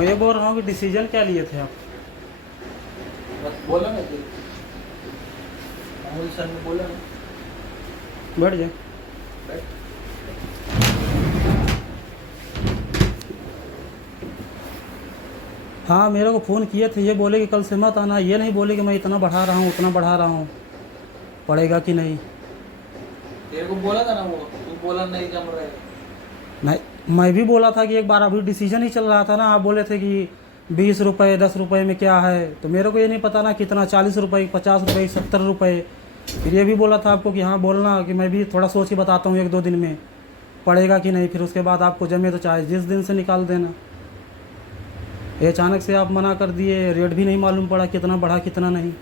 मैं ये बोल रहा हूँ कि डिसीजन क्या लिए थे आप? बस बोला ना कि मामूली सर ने बोला ना। बैठ जाए। बैठ। हाँ, मेरे को फ़ोन किए थे, ये बोले कि कल से मत आना, ये नहीं बोले कि मैं इतना बढ़ा रहा हूँ उतना बढ़ा रहा हूँ, पड़ेगा कि नहीं। तेरे को बोला था ना वो, तू बोला नहीं जम रहा है। नहीं, मैं भी बोला था कि एक बार अभी डिसीजन ही चल रहा था ना, आप बोले थे कि 20 रुपये 10 रुपये में क्या है, तो मेरे को ये नहीं पता ना कितना, 40 रुपये 50 रुपये 70 रुपये। फिर ये भी बोला था आपको कि हाँ बोलना कि मैं भी थोड़ा सोच के बताता हूँ 1-2 दिन में पड़ेगा कि नहीं, फिर उसके बाद आपको जमे तो चाहे जिस दिन से निकाल देना। ये अचानक से आप मना कर दिए, रेट भी नहीं मालूम पड़ा कितना बढ़ा कितना नहीं।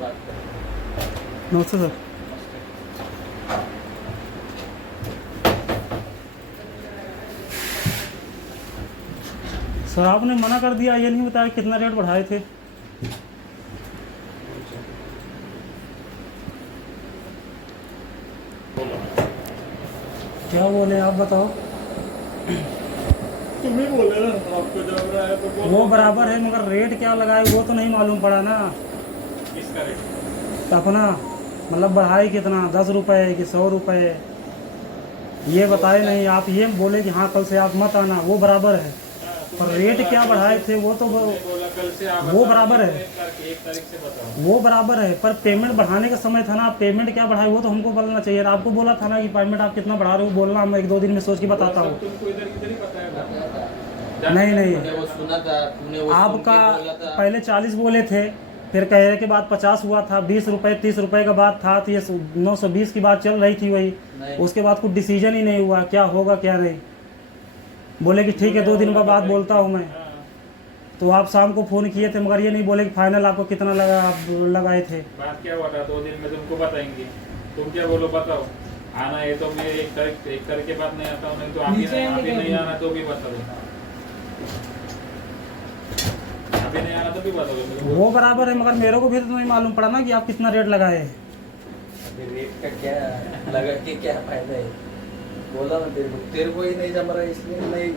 बात कर। नमस्ते सर। सर आपने मना कर दिया, ये नहीं बताया कितना रेट बढ़ाए थे। क्या बोले आप बताओ। तुम ही बोले ना, आपको जम रहा है तो बोलो। वो बराबर है मगर रेट क्या लगाए वो तो नहीं मालूम पड़ा ना। किसका रेट? तो अपना मतलब बढ़ाए कितना, 10 रुपये कि 100 रुपये, ये बताए नहीं। आप ये बोले कि हाँ कल से आप मत आना, वो बराबर है, पर रेट क्या बढ़ाए थे वो तो बोला कल से आप वो बराबर है, 1 तारीख से बताओ। वो बराबर है, पर पेमेंट बढ़ाने का समय था ना, आप पेमेंट क्या बढ़ाए वो तो हमको बोलना चाहिए। आपको बोला था ना कि पेमेंट आप कितना बढ़ा रहे हो, बोलना, मैं 1-2 दिन में सोच के बताता हूँ। तुमको इधर किधर ही बताया नहीं नहीं, मैंने वो सुना था, तूने वो आपका सुन के बोला था। पहले 40 बोले थे, फिर कहने के बाद 50 हुआ था, 20 रुपये 30 रुपये का बात था, तो ये 920 की बात चल रही थी वही। नहीं। उसके बाद कुछ डिसीजन ही नहीं हुआ क्या होगा क्या नहीं। बोले कि ठीक है 2 दिन बाद बोलता हूँ मैं। तो आप शाम को फ़ोन किए थे मगर ये नहीं बोले कि फाइनल आपको कितना लगा, आप लगाए थे। बात क्या हुआ था, 2 दिन में तुमको बताएंगे। तुम क्या बोलो बताओ, आना है तो मैं 1 तारीख के बाद नहीं आता हूँ, नहीं तो अभी नहीं आना तो भी बता दो, अभी नहीं आना तो भी बता दो मेरे को। वो बराबर है मगर मेरे को भी तो नहीं मालूम पड़ा ना कि आप कितना रेट लगाए हैं। अभी रेट का क्या लगा के क्या फायदा है? बोला ना तेरे को ही नहीं जम रहा है इसलिए नहीं।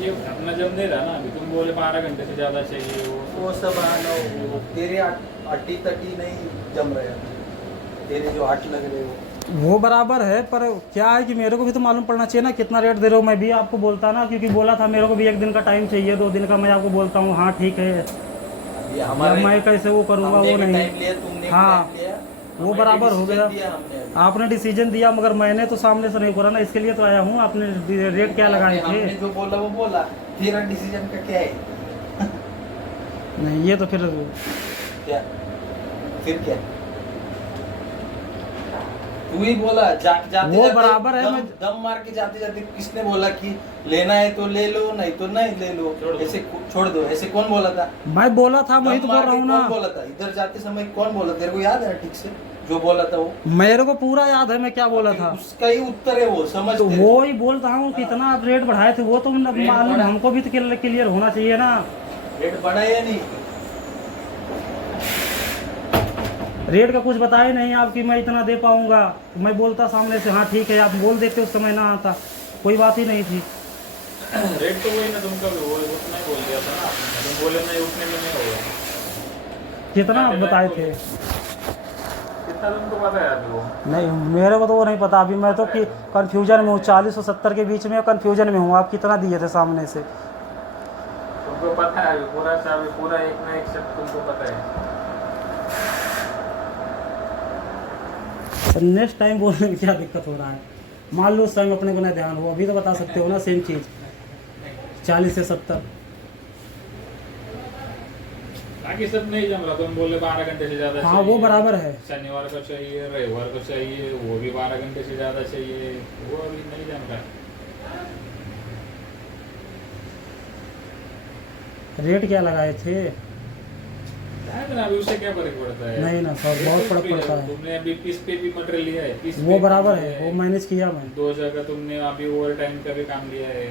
ये अपना जब नहीं रहा ना, अभी तुम बोले 12 घंटे से ज्यादा चाहिए वो सब आना, वो तेरे 8 तक ही नहीं जम रहे हैं, तेरे जो 8 लग रहे हो वो बराबर है, पर क्या है कि मेरे को भी तो मालूम पड़ना चाहिए ना कितना रेट दे रहे हो। मैं भी आपको बोलता ना, क्योंकि बोला था मेरे को भी 1 दिन का टाइम चाहिए, 2 दिन का मैं आपको बोलता हूँ हाँ ठीक है। ये हमारे मैं कैसे वो करूँगा वो नहीं। टाइम लिया, तुमने हाँ, टाइम लिया, वो हमने बराबर हो decision गया। दिया हमने। आपने डिसीजन दिया मगर मैंने तो सामने से नहीं करा ना, इसके लिए तो आया हूँ। आपने रेट क्या लगाए हमने थे? जो बोला वो बोला, तेरा डिसीजन का क्या है? नहीं ये तो फिर क्या फिर क्या? तू ही बोला जाते वो जाते बराबर है। मैं दम मार के जाते जाते किसने बोला कि लेना है तो ले लो, नहीं तो नहीं ले लो, ऐसे छोड़ दो, ऐसे कौन बोला था? मैं बोला था, वही तो दम बोल मार रहा के हूँ कौन ना। बोला था? इधर जाते समय कौन बोला? तेरे को याद है ठीक से जो बोला था वो? मेरे को पूरा याद है मैं क्या बोला था। उसका ही उत्तर है वो, समझ तो तेरे वो ही बोल रहा हूँ कितना आप रेट बढ़ाए थे, वो तो मालूम, बढ़ा। हमको भी तो क्लियर होना चाहिए ना। रेट बढ़ा या नहीं? रेट का कुछ बताए नहीं आप कि मैं इतना दे पाऊंगा। मैं बोलता सामने से हाँ ठीक है, आप बोल देते उस समय ना आता, कोई बात ही नहीं थी। रेट तो वही ना, तुमका भी वो उतना ही बोल दिया था ना आपने, तुम बोले नहीं उतने में नहीं होगा। कितना आप बताए थे? कितना तुमको पता है अभी वो? नहीं मेरे को तो वो नहीं पता अभी, मैं तो कि कन्फ्यूजन में हूँ, 40 और 70 के बीच में कन्फ्यूजन में हूँ। आप कितना दिए थे सामने से? तुमको पता है अभी पूरा एक ना एक शब्द तुमको पता है। नेक्स्ट टाइम बोलने में क्या दिक्कत हो रहा है? मान लो उस टाइम अपने को ना ध्यान हो, अभी तो बता सकते हो ना सेम चीज़, 40 से 70। बाकी सब नहीं जम रहा, तुम बोले 12 घंटे से ज्यादा हाँ चाहिए। वो बराबर है। शनिवार को चाहिए, रविवार को चाहिए, वो भी 12 घंटे से ज्यादा चाहिए, वो अभी नहीं जम रहा। रेट क्या लगाए थे? शायद ना, अभी उससे क्या फर्क पड़ता है? नहीं ना सर, बहुत फर्क पड़ता है। तुमने अभी पीस पे भी मटेरियल लिया है, पीस वो पे बराबर काम है, लिया वो मैनेज किया मैं। 2 जगह तुमने अभी ओवर टाइम का भी काम लिया है।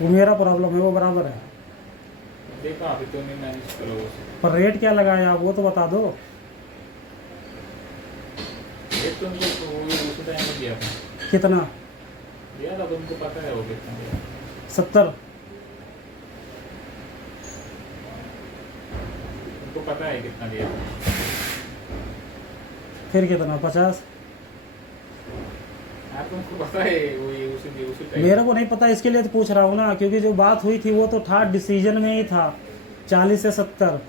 वो मेरा प्रॉब्लम है, वो बराबर है। देखो अभी तुम ही मैनेज करो उसे। पर रेट क्या लगाया आप वो तो बता दो। ये तुमको उस टाइम में दिया था, कितना? तुमको पता है वो कितना दिया। 70? तुमको पता है कितना दिया था। फिर कितना? 50? यार तुमको पता है वो ये उसी टाइम। मेरे को नहीं पता, इसके लिए तो पूछ रहा हूँ ना, क्योंकि जो बात हुई थी वो तो था डिसीजन में ही था 40 से 70,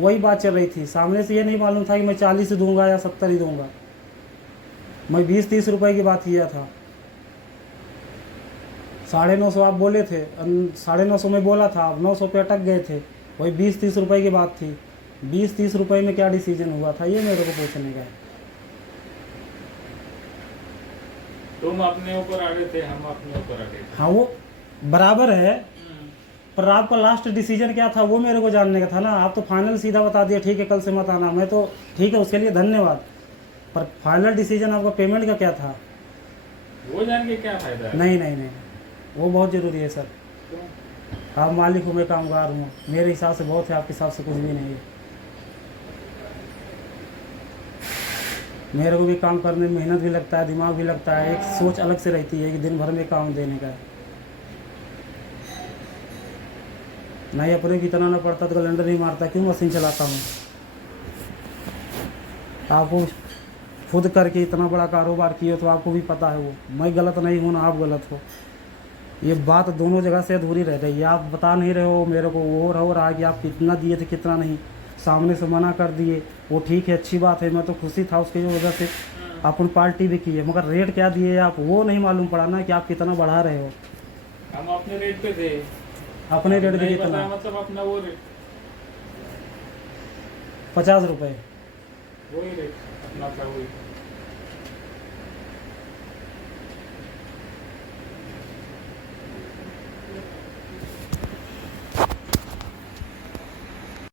वही बात चल रही थी। सामने से ये नहीं मालूम था कि मैं 40 ही दूंगा या 70 ही दूंगा। मैं 20-30 रुपए की बात किया था। 950 आप बोले थे, 950 में बोला था, आप 900 पे अटक गए थे। वही 20-30 रुपए की बात थी। 20-30 रुपए में क्या डिसीजन हुआ था, ये मेरे को पूछने का है। तुम अपने ऊपर अड़े थे, हम अपने ऊपर अड़े थे। हाँ वो बराबर है, पर आपका लास्ट डिसीजन क्या था वो मेरे को जानने का था ना। आप तो फाइनल सीधा बता दिया, ठीक है कल से मत आना। मैं तो ठीक है, उसके लिए धन्यवाद, पर फाइनल डिसीजन आपका पेमेंट का क्या था? वो जान के क्या फायदा है? नहीं नहीं नहीं, वो बहुत ज़रूरी है सर। क्यों? आप मालिक हूँ, मैं कामगार हूँ, मेरे हिसाब से बहुत है, आपके हिसाब से कुछ भी नहीं है। मेरे को भी काम करने में मेहनत भी लगता है, दिमाग भी लगता है, एक सोच अलग से रहती है कि दिन भर में काम देने का है। नहीं अपने को इतना ना पड़ता तो कैलेंडर नहीं मारता, क्यों मशीन चलाता हूँ। आपको खुद करके इतना बड़ा कारोबार किए तो आपको भी पता है वो। मैं गलत नहीं हूँ ना आप गलत हो, ये बात दोनों जगह से अधूरी रह रही है। आप बता नहीं रहे हो मेरे को, वो हो रहा है कि आप कितना दिए थे कितना नहीं, सामने से मना कर दिए, वो ठीक है अच्छी बात है, मैं तो खुशी था उसकी वजह से अपन पार्टी भी की है, मगर रेट क्या दिए आप वो नहीं मालूम पड़ा ना कि आप कितना बढ़ा रहे हो। हम अपने रेट पे थे। अपने रेट पे नहीं कितना? पता, मतलब अपना वो रेट, 50 रुपये। वही रेट अपना था वही।